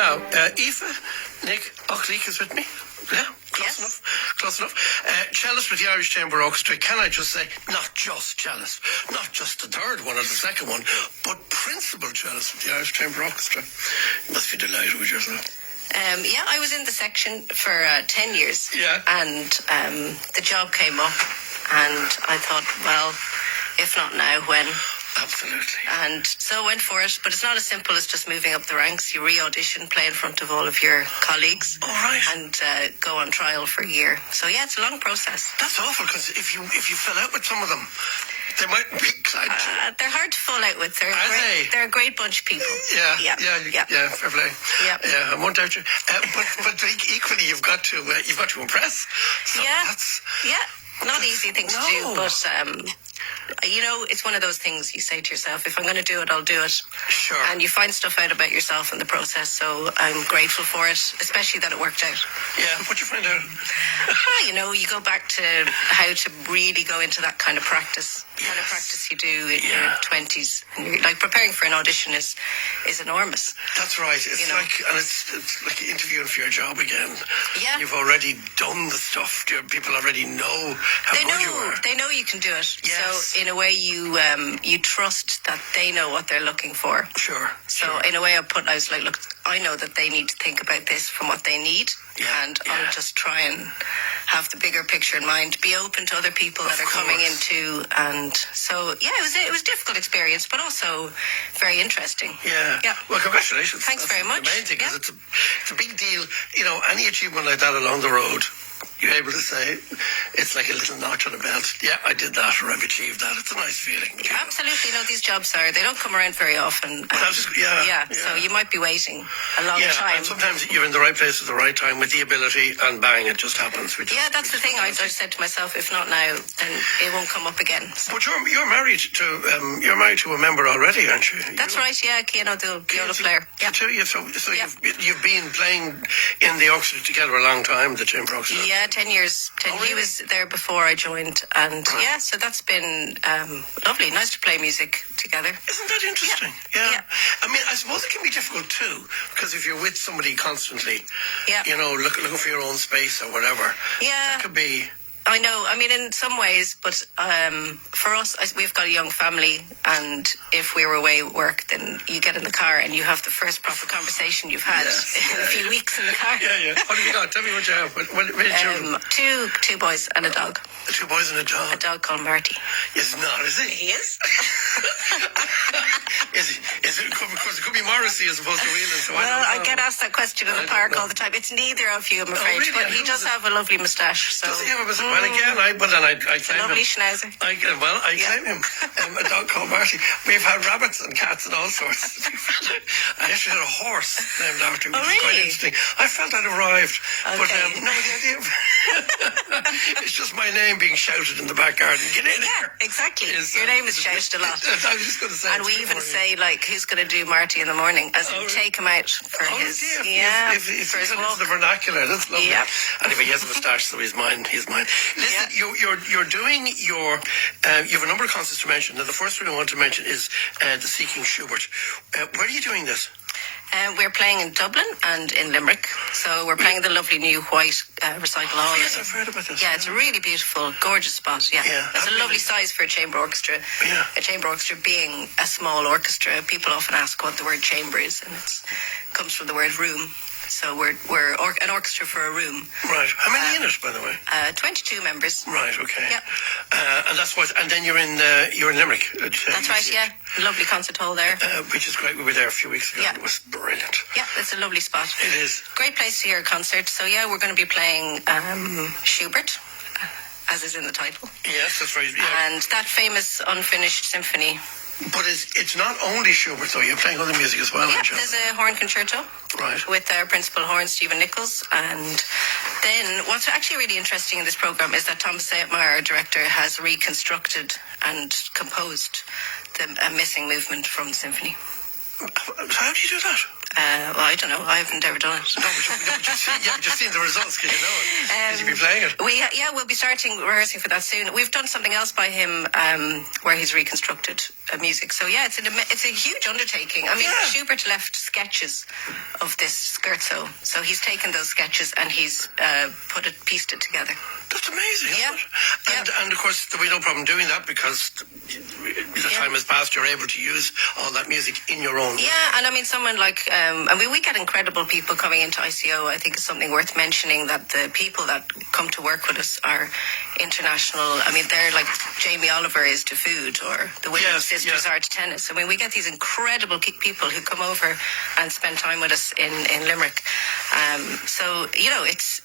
Now, Aoife, Nick, Athlaoich is with me. Yeah, close enough. Cellist with the Irish Chamber Orchestra. Can I just say, not just cellist, not just the third one or the second one, but principal cellist with the Irish Chamber Orchestra. You must be delighted with yourself. Yeah, I was in the section for 10 years. Yeah. And the job came up, and I thought, well, if not now, when? Absolutely. And so I went for it, but it's not as simple as just moving up the ranks. You re-audition, play in front of all of your colleagues, All right. and go on trial for a year. So yeah, it's a long process. That's awful, because if you fell out with some of them, they might be inclined to. They're hard to fall out with. They're a great bunch of people. Yeah, fair play. Yeah, I won't doubt you. But equally, you've got to impress. So yeah, that's not easy thing to do, but it's one of those things you say to yourself, if I'm going to do it, I'll do it. Sure. And you find stuff out about yourself in the process, so I'm grateful for it, especially that it worked out. Yeah, what'd you find out? You go back to how to really go into that kind of practice. The kind of practice you do in your 20s. And you're, like, preparing for an audition is enormous. That's right. It's like interviewing for your job again. Yeah. You've already done the stuff. People already know how good you are. They know you can do it. Yes. So in a way, you trust that they know what they're looking for. Sure. So in a way, I was like, look, I know that they need to think about this from what they need, I'll just try and have the bigger picture in mind. Be open to other people that are coming into, and so it was a difficult experience, but also very interesting. Yeah. Well, congratulations. Thanks very much. That's the main thing, 'cause it's a big deal. Any achievement like that along the road, you're able to say it's like a little notch on the belt. Yeah, I did that, or I've achieved that. It's a nice feeling. Absolutely. These jobs they don't come around very often. So you might be waiting a long time. And sometimes you're in the right place at the right time with the ability, and bang, it just happens. That's the thing. I said to myself, if not now, then it won't come up again. So. But you're married to a member already, aren't you? That's right. Yeah, Keanu, the viola player. Yeah. So you've been playing in the orchestra together a long time, the chamber orchestra. Yeah, 10 years. He was there before I joined, and so that's been lovely. Nice to play music together. Isn't that interesting? Yeah. I mean, I suppose it can be difficult too, because if you're with somebody constantly, looking for your own space or whatever, that could be. I know. I mean, in some ways, but for us, we've got a young family, and if we were away at work, then you get in the car and you have the first proper conversation you've had in a few weeks in the car. Yeah. What have you got? Tell me what you have. What two boys and a dog. 2 boys and a dog. A dog called Marty. Is he? He is. Is it? Because it could be Morrissey as opposed to Whelan. So I get asked that question in the park all the time. It's neither of you, I'm afraid. Really? But he does have a lovely moustache. So. Does he have a moustache? Well, again, I claim him. Lovely schnauzer. I claim him. A dog called Marty. We've had rabbits and cats and all sorts. I actually had a horse named after him, which is quite interesting. I felt I'd arrived. Okay. But the idea of it's just my name being shouted in the back garden. Get in here. Exactly. Your name is shouted a lot. I was just going to say. And we even say, like, who's going to do Marty in the morning? As in, take him out for his... If he's into the vernacular, that's lovely. Yeah. Anyway, he has a moustache, so he's mine. Listen, you're doing you have a number of concerts to mention. Now, the first one I want to mention is the Seeking Schubert. Where are you doing this? We're playing in Dublin and in Limerick. So we're playing the lovely new white recycle hall. Yes, I've heard about this. Yeah, it's a really beautiful, gorgeous spot. Yeah. It's a lovely size for a chamber orchestra. Yeah. A chamber orchestra being a small orchestra. People often ask what the word chamber is, and it comes from the word room. So we're an orchestra for a room. Right. How many in it, by the way? 22 members. Right. Okay. Yeah. And that's what. And then you're in Limerick. That's right. Yeah. Lovely concert hall there. Which is great. We were there a few weeks ago. Yeah. It was brilliant. Yeah, it's a lovely spot. It is. Great place to hear a concert. So yeah, we're going to be playing Schubert, as is in the title. Yes, that's right. Yeah. And that famous unfinished symphony. But it's not only Schubert, though. You're playing other music as well, aren't you? There's a horn concerto. Right. With our principal horn, Stephen Nichols. And then what's actually really interesting in this programme is that Thomas Meyer, our director, has reconstructed and composed a missing movement from the symphony. How do you do that? Well, I don't know. I haven't ever done it. No, but you've seen the results because you know it. Because you'll be playing it. We'll be starting rehearsing for that soon. We've done something else by him where he's reconstructed music. So yeah, it's a huge undertaking. I mean, Schubert left sketches of this scherzo, so he's taken those sketches and he's pieced it together. That's amazing. Yeah. And of course, there'll be no problem doing that because the time has passed. You're able to use all that music in your own way. Yeah, and I mean, someone like, we get incredible people coming into ICO. I think it's something worth mentioning that the people that come to work with us are international. I mean, they're like Jamie Oliver is to food, or the Williams sisters are to tennis. I mean, we get these incredible people who come over and spend time with us in Limerick. So, you know, it's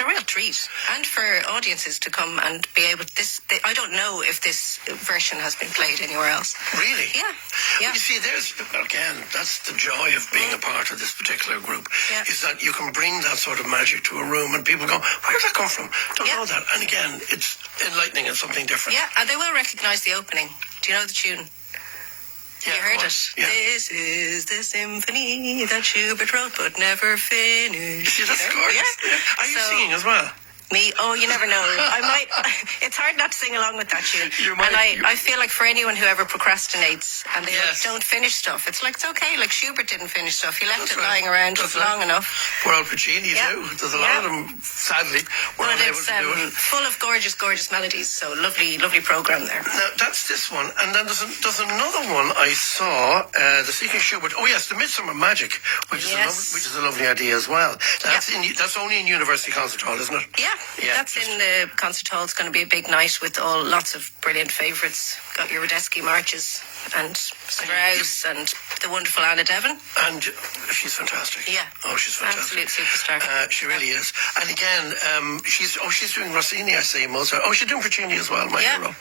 a real treat, and for audiences to come and be able to I don't know if this version has been played anywhere else. Really? Yeah. Well, you see, that's the joy of being a part of this particular group, is that you can bring that sort of magic to a room and people go, where did that come from? Don't know that. And again, it's enlightening and something different. Yeah, and they will recognise the opening. Do you know the tune? You heard it. Yeah. This is the symphony that Schubert wrote but never finished. Yeah, that's gorgeous. Yeah. Are you singing as well? Me? Oh, you never know. I might. It's hard not to sing along with that tune. I feel like for anyone who ever procrastinates and they don't finish stuff, it's like, it's okay. Like Schubert didn't finish stuff. He left it lying around long enough. Poor old Puccini too. There's a lot of them, sadly, were unable to do it. Full of gorgeous, gorgeous melodies. So lovely, lovely program there. Now, that's this one. And then there's another one I saw, the Seeking Schubert. Oh yes, the Midsummer Magic, which is a lovely idea as well. That's only in University Concert Hall, isn't it? Yeah, that's in the concert hall. It's going to be a big night with lots of brilliant favourites. Got your Radetzky marches and Strauss and the wonderful Anna Devon. And she's fantastic. Yeah. Oh, she's fantastic. Absolute superstar. She really is. And again, she's doing Rossini, I say, Mozart. Oh, she's doing Puccini as well, my hero.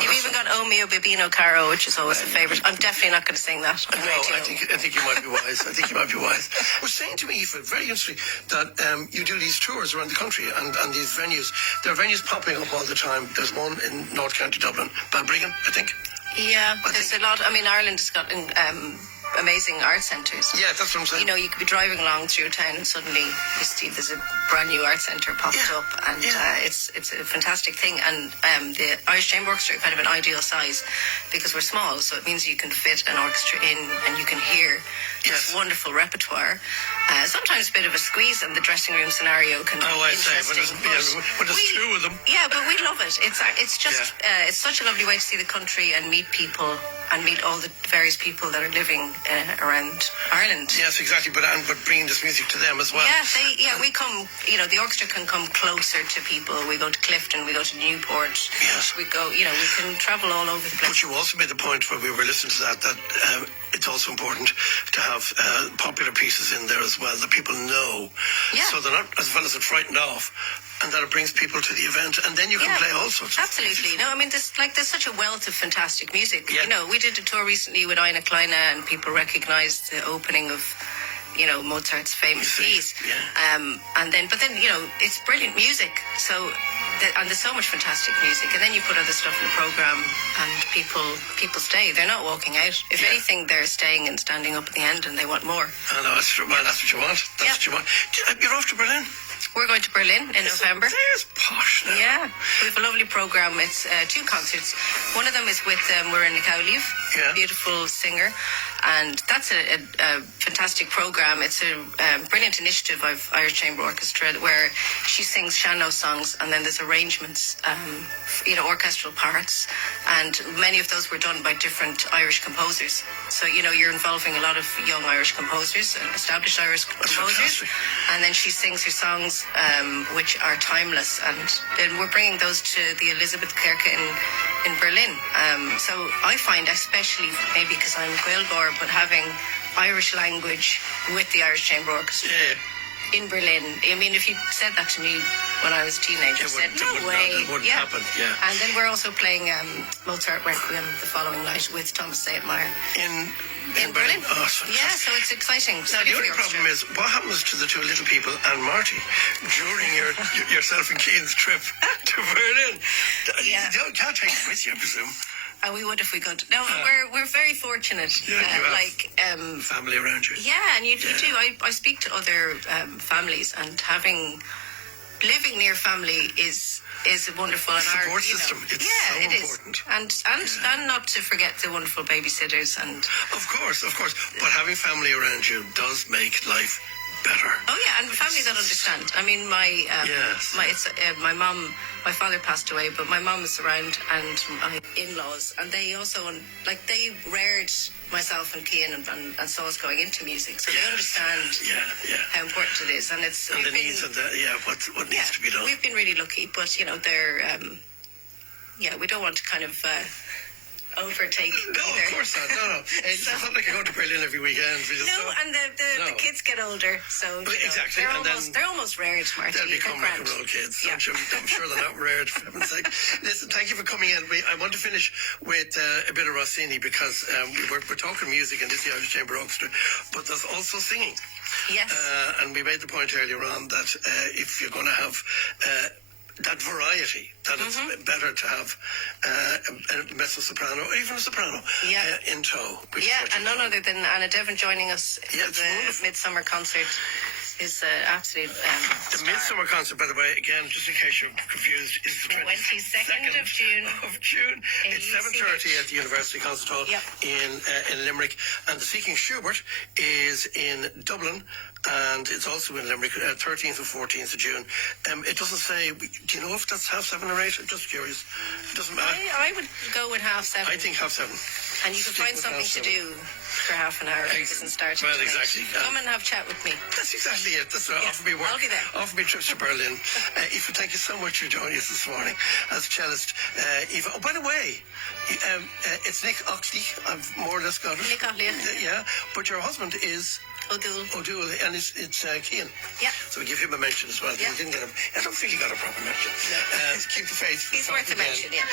You've even got O Mio Bambino Caro, which is always a favourite. I'm definitely not going to sing that. No, I think you might be wise. I was saying to me, Aoife, very interesting, that you do these tours around the country and these venues. There are venues popping up all the time. There's one in North County Dublin, Balbriggan, I think. Yeah, there's a lot. I mean, Ireland has got amazing art centres. Yeah, that's what I'm saying. You know, you could be driving along through town and suddenly you see there's a brand new art centre popped up, and it's a fantastic thing. And the Irish Chamber Orchestra are kind of an ideal size because we're small, so it means you can fit an orchestra in and you can hear this wonderful repertoire. Sometimes a bit of a squeeze, and the dressing room scenario can be interesting. When there's two of them. Yeah, but we love it. It's just it's such a lovely way to see the country and meet people and meet all the various people that are living around Ireland. Yes, exactly. But bringing this music to them as well. Yeah, we come. You know, the orchestra can come closer to people. We go to Clifton. We go to Newport. Yes. We go. You know, we can travel all over the place. But you also made the point when we were listening to that it's also important to have popular pieces in there as well that people know, so they're not as well as frightened off, and that it brings people to the event, and then you can play all sorts of Absolutely. No, I mean, there's such a wealth of fantastic music. Yeah. You know, we did a tour recently with Ina Kleine, and people recognised the opening of, you know, Mozart's famous piece. Yeah. But then, you know, it's brilliant music. So, and there's so much fantastic music, and then you put other stuff in the programme, and people stay. They're not walking out. If anything, they're staying and standing up at the end, and they want more. I know, that's what you want. That's what you want. You're off to Berlin? We're going to Berlin in November. There's posh now. Yeah, we have a lovely programme. It's 2 concerts. One of them is with Muireann Aoife, beautiful singer. And that's a fantastic programme. It's a brilliant initiative of Irish Chamber Orchestra where she sings sean-nós songs, and then there's arrangements, you know, orchestral parts. And many of those were done by different Irish composers. So, you know, you're involving a lot of young Irish composers, established Irish composers. And then she sings her songs, which are timeless. And then we're bringing those to the Elizabeth Kirche in Berlin. So I find, especially maybe because I'm Gaelbor, but having Irish language with the Irish Chamber Orchestra in Berlin. I mean, if you said that to me when I was a teenager, I said, no way. It wouldn't happen, And then we're also playing Mozart Requiem the following night with Thomas Saintmeyer. In Berlin. Oh, it's fantastic. So it's exciting. Now, the only problem is, what happens to the 2 little people and Marty during yourself and Keane's trip to Berlin? You can't take it with you, I presume. We would if we could. No, we're very fortunate. Yeah, family around you. Yeah, and you do. I speak to other families, and living near family is wonderful. And support system. It's so important. And not to forget the wonderful babysitters and. Of course. But having family around you does make life better. Oh yeah, and family that understand. I mean, my mum, my father passed away, but my mum is around, and my in-laws, and they also they reared myself and Cian and saw us going into music, so they understand how important it is, and it's and the needs and what needs to be done. We've been really lucky, but they're we don't want to kind of. Overtake. No, either. Of course not. No. It's not like I go to Berlin every weekend. And the kids get older, so exactly. they're almost reared, Marty. They'll become rock and roll kids. Yeah. I'm sure they're not reared, for heaven's sake. Listen, thank you for coming in. I want to finish with a bit of Rossini, because we're talking music in this Irish Chamber Orchestra, but there's also singing. Yes. And we made the point earlier on that if you're going to have that variety, that it's better to have a mezzo soprano or even a soprano in tow. And none other than Anna Devon joining us for the wonderful. Midsummer concert is absolute the Midsummer concert, by the way, again, just in case you're confused, is the 22nd of June. It's 7:30 at the University Concert Hall in Limerick, and the Seeking Schubert is in Dublin, and it's also in Limerick, 13th and 14th of June. It doesn't say. Do you know if that's 7:30 or 8? I'm just curious. It doesn't matter. I would go with 7:30. I think 7:30. And you can find something to do for half an hour. It doesn't start. Well, exactly. Come and have a chat with me. That's exactly it. That's right. Offer me work. I'll be there. Offer me trips to Berlin. Aoife, thank you so much for joining us this morning as cellist. Aoife. Oh, by the way, it's Nick Oxley. I've more or less got it. Nick Oxley. Yeah, but your husband is O'Doul, and it's Cian. Yeah. So we give him a mention as well. Yeah. We didn't get him. I don't feel he got a proper mention. No. Keep the faith. He's worth a mention, yeah.